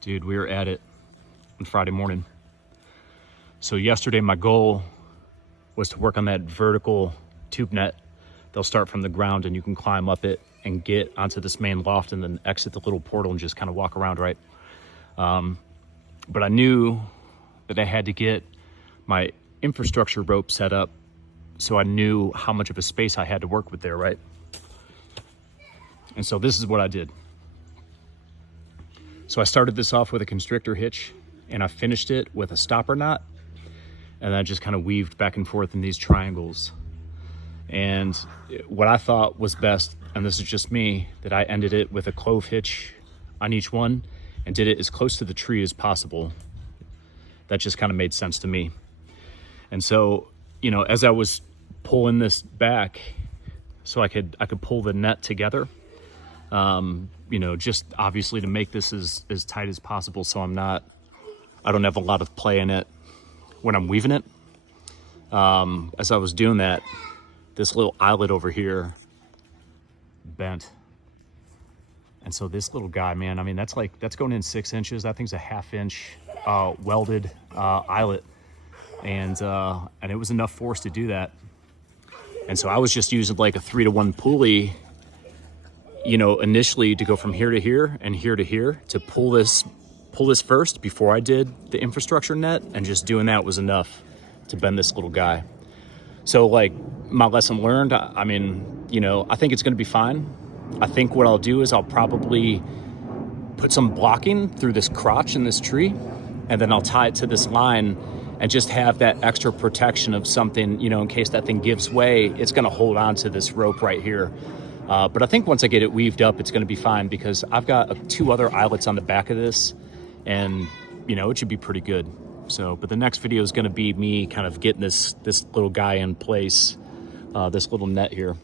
Dude, we were at it on Friday morning. So yesterday my goal was to work on that vertical tube net. They'll start from the ground and you can climb up it and get onto this main loft and then exit the little portal and just kind of walk around, right? But I knew that I had to get my infrastructure rope set up so I knew how much of a space I had to work with there, right? And so this is what I did. So I started this off with a constrictor hitch and I finished it with a stopper knot, and I just kind of weaved back and forth in these triangles. And what I thought was best, and this is just me, that I ended it with a clove hitch on each one and did it as close to the tree as possible. That just kind of made sense to me. And so, you know, as I was pulling this back so I could pull the net together, you know, just obviously to make this as tight as possible so I don't have a lot of play in it when I'm weaving it. As I was doing that, this little eyelet over here bent. And so this little guy, man, I mean, that's going in 6 inches. That thing's a 1/2 inch welded eyelet. And it was enough force to do that. And so I was just using like a 3-to-1 pulley, you know, initially to go from here to here and here to here to pull this first before I did the infrastructure net, and just doing that was enough to bend this little guy. So like my lesson learned, I mean, you know, I think it's gonna be fine. I think what I'll do is I'll probably put some blocking through this crotch in this tree, and then I'll tie it to this line and just have that extra protection of something, you know, in case that thing gives way, it's gonna hold on to this rope right here. But I think once I get it weaved up, it's gonna be fine because I've got 2 other eyelets on the back of this, and you know, it should be pretty good. So, but the next video is gonna be me kind of getting this little guy in place, this little net here.